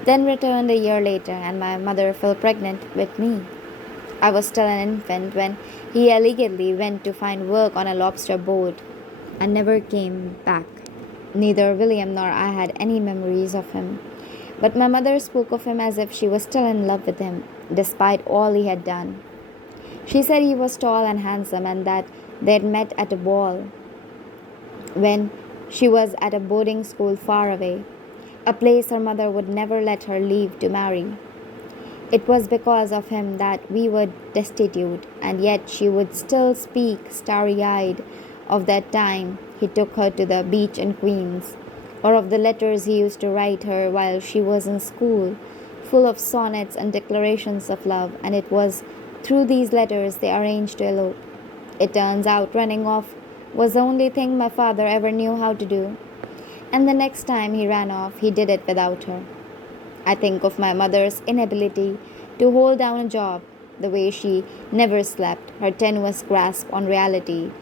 then returned a year later, and my mother fell pregnant with me. I was still an infant when he allegedly went to find work on a lobster boat and never came back. Neither William nor I had any memories of him, but my mother spoke of him as if she was still in love with him, despite all he had done. She said he was tall and handsome and that they'd met at a ball when she was at a boarding school far away, a place her mother would never let her leave to marry. It was because of him that we were destitute, and yet she would still speak starry-eyed of that time he took her to the beach in Queens, or of the letters he used to write her while she was in school, full of sonnets and declarations of love, and it was through these letters they arranged to elope. It turns out running off was the only thing my father ever knew how to do, And the next time he ran off, he did it without her. I think of my mother's inability to hold down a job, the way she never slept, her tenuous grasp on reality.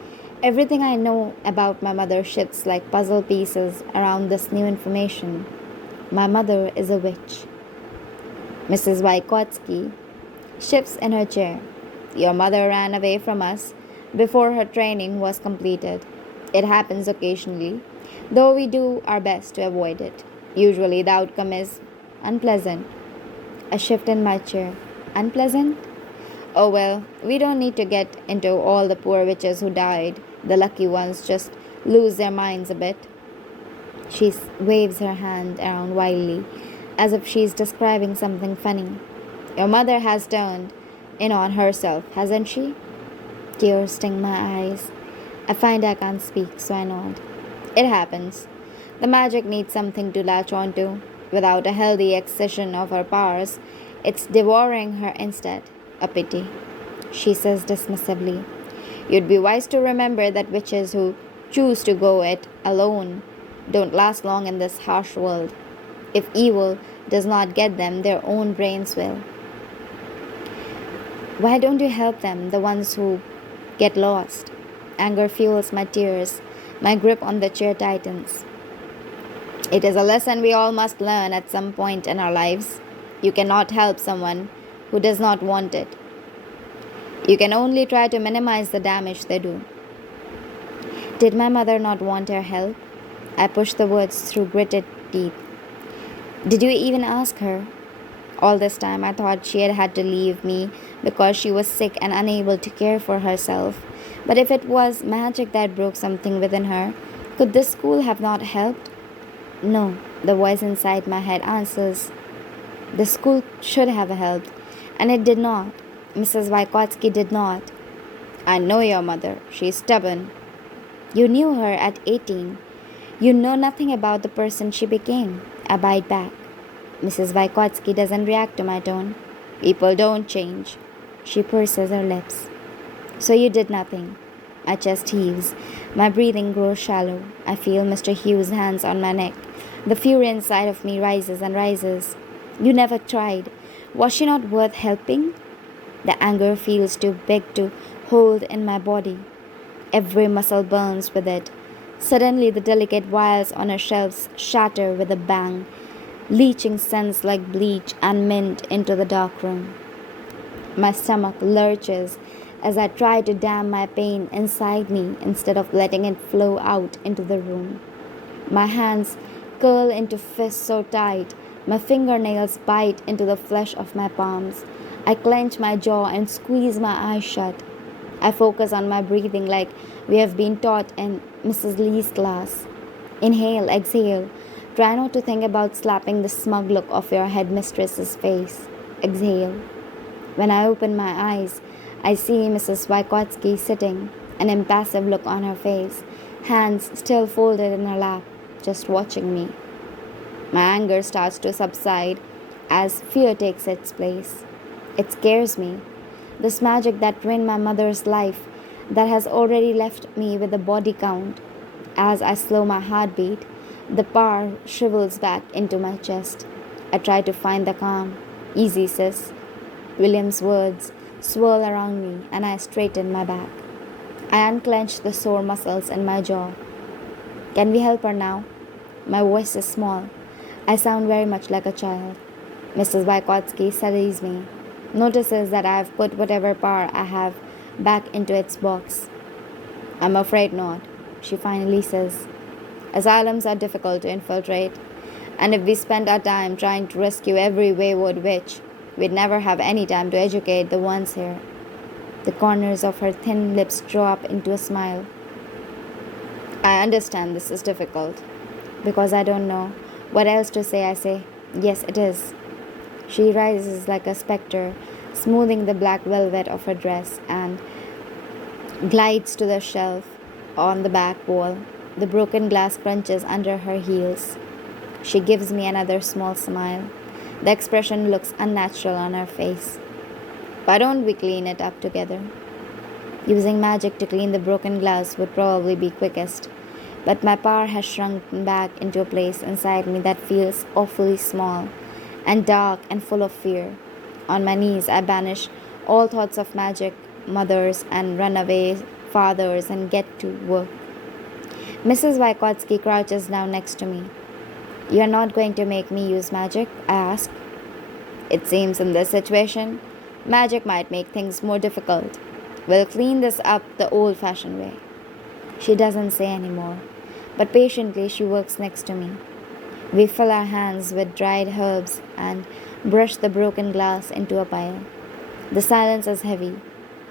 Everything I know about my mother shifts like puzzle pieces around this new information. My mother is a witch. Mrs. Wykotsky shifts in her chair. Your mother ran away from us before her training was completed. It happens occasionally, though we do our best to avoid it. Usually, the outcome is unpleasant. A shift in my chair. Unpleasant? Oh well, we don't need to get into all the poor witches who died. The lucky ones just lose their minds a bit. She waves her hand around wildly, as if she's describing something funny. Your mother has turned in on herself, hasn't she? Tears sting my eyes. I find I can't speak, so I nod. It happens. The magic needs something to latch onto. Without a healthy accession of her powers, it's devouring her instead. A pity, she says dismissively. You'd be wise to remember that witches who choose to go it alone don't last long in this harsh world. If evil does not get them, their own brains will. Why don't you help them, the ones who get lost? Anger fuels my tears. My grip on the chair tightens. It is a lesson we all must learn at some point in our lives. You cannot help someone who does not want it. You can only try to minimize the damage they do. Did my mother not want our help? I pushed the words through gritted teeth. Did you even ask her? All this time I thought she had had to leave me because she was sick and unable to care for herself. But if it was magic that broke something within her, could this school have not helped? No, the voice inside my head answers. The school should have helped, and it did not. Mrs. Wykotsky did not. I know your mother. She's stubborn. You knew her at 18. You know nothing about the person she became. I bite back. Mrs. Vykotsky doesn't react to my tone. People don't change. She purses her lips. So you did nothing. My chest heaves. My breathing grows shallow. I feel Mr. Hugh's hands on my neck. The fury inside of me rises and rises. You never tried. Was she not worth helping? The anger feels too big to hold in my body. Every muscle burns with it. Suddenly the delicate vials on her shelves shatter with a bang, leaching scents like bleach and mint into the dark room. My stomach lurches as I try to dam my pain inside me instead of letting it flow out into the room. My hands curl into fists so tight, my fingernails bite into the flesh of my palms. I clench my jaw and squeeze my eyes shut. I focus on my breathing like we have been taught in Mrs. Lee's class. Inhale, exhale. Try not to think about slapping the smug look off your headmistress's face. Exhale. When I open my eyes, I see Mrs. Wykotsky sitting, an impassive look on her face, hands still folded in her lap, just watching me. My anger starts to subside as fear takes its place. It scares me. This magic that ruined my mother's life, that has already left me with a body count. As I slow my heartbeat, the power shrivels back into my chest. I try to find the calm. Easy, sis. William's words swirl around me and I straighten my back. I unclench the sore muscles in my jaw. Can we help her now? My voice is small. I sound very much like a child. Mrs. Vykotsky studies me, notices that I have put whatever power I have back into its box. I'm afraid not, she finally says. Asylums are difficult to infiltrate, and if we spent our time trying to rescue every wayward witch, we'd never have any time to educate the ones here. The corners of her thin lips draw up into a smile. I understand this is difficult. Because I don't know what else to say, I say, yes, it is. She rises like a spectre, smoothing the black velvet of her dress, and glides to the shelf on the back wall. The broken glass crunches under her heels. She gives me another small smile. The expression looks unnatural on her face. Why don't we clean it up together? Using magic to clean the broken glass would probably be quickest. but my power has shrunk back into a place inside me that feels awfully small and dark and full of fear. On my knees, I banish all thoughts of magic, mothers, and runaway fathers and get to work. Mrs. Vygotsky crouches down next to me. You are not going to make me use magic? I ask. It seems in this situation, magic might make things more difficult. We'll clean this up the old fashioned way. She doesn't say any more, but patiently she works next to me. We fill our hands with dried herbs and brush the broken glass into a pile. The silence is heavy,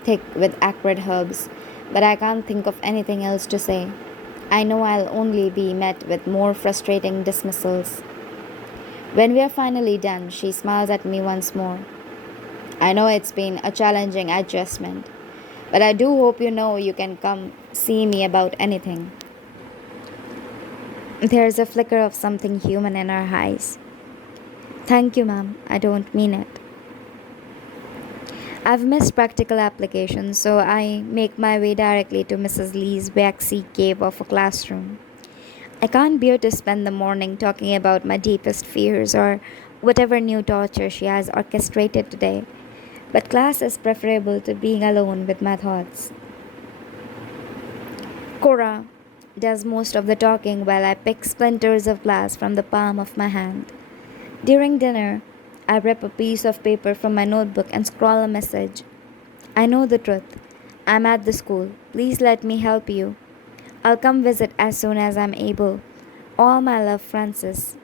thick with acrid herbs, but I can't think of anything else to say. I know I'll only be met with more frustrating dismissals. When we are finally done, she smiles at me once more. I know it's been a challenging adjustment, but I do hope you know you can come see me about anything. There's a flicker of something human in her eyes. Thank you, ma'am. I don't mean it. I've missed practical applications, so I make my way directly to Mrs. Lee's waxy cave of a classroom. I can't bear to spend the morning talking about my deepest fears or whatever new torture she has orchestrated today, but class is preferable to being alone with my thoughts. Cora does most of the talking while I pick splinters of glass from the palm of my hand. During dinner, I rip a piece of paper from my notebook and scrawl a message. I know the truth. I'm at the school. Please let me help you. I'll come visit as soon as I'm able. All my love, Francis.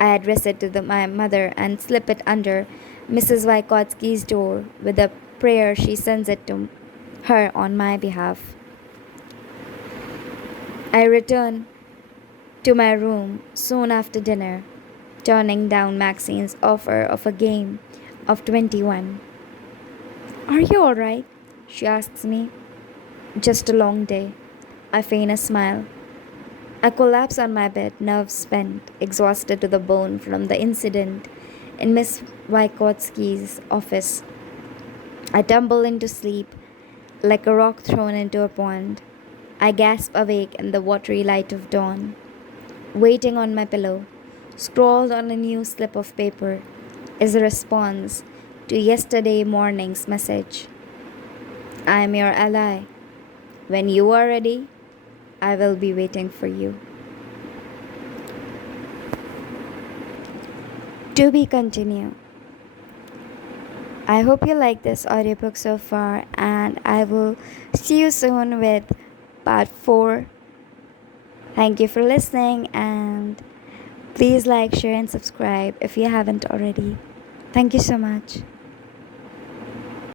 I address it to my mother and slip it under Mrs. Vygotsky's door with a prayer she sends it to her on my behalf. I return to my room soon after dinner, turning down Maxine's offer of a game of 21. Are you all right? She asks me. Just a long day. I feign a smile. I collapse on my bed, nerves spent, exhausted to the bone from the incident in Miss Vygotsky's office. I tumble into sleep like a rock thrown into a pond. I gasp awake in the watery light of dawn. Waiting on my pillow, scrawled on a new slip of paper, is a response to yesterday morning's message. I am your ally. When you are ready, I will be waiting for you. To be continued. I hope you like this audiobook so far, and I will see you soon with part 4. Thank you for listening, and please like, share, and subscribe if you haven't already. Thank you so much.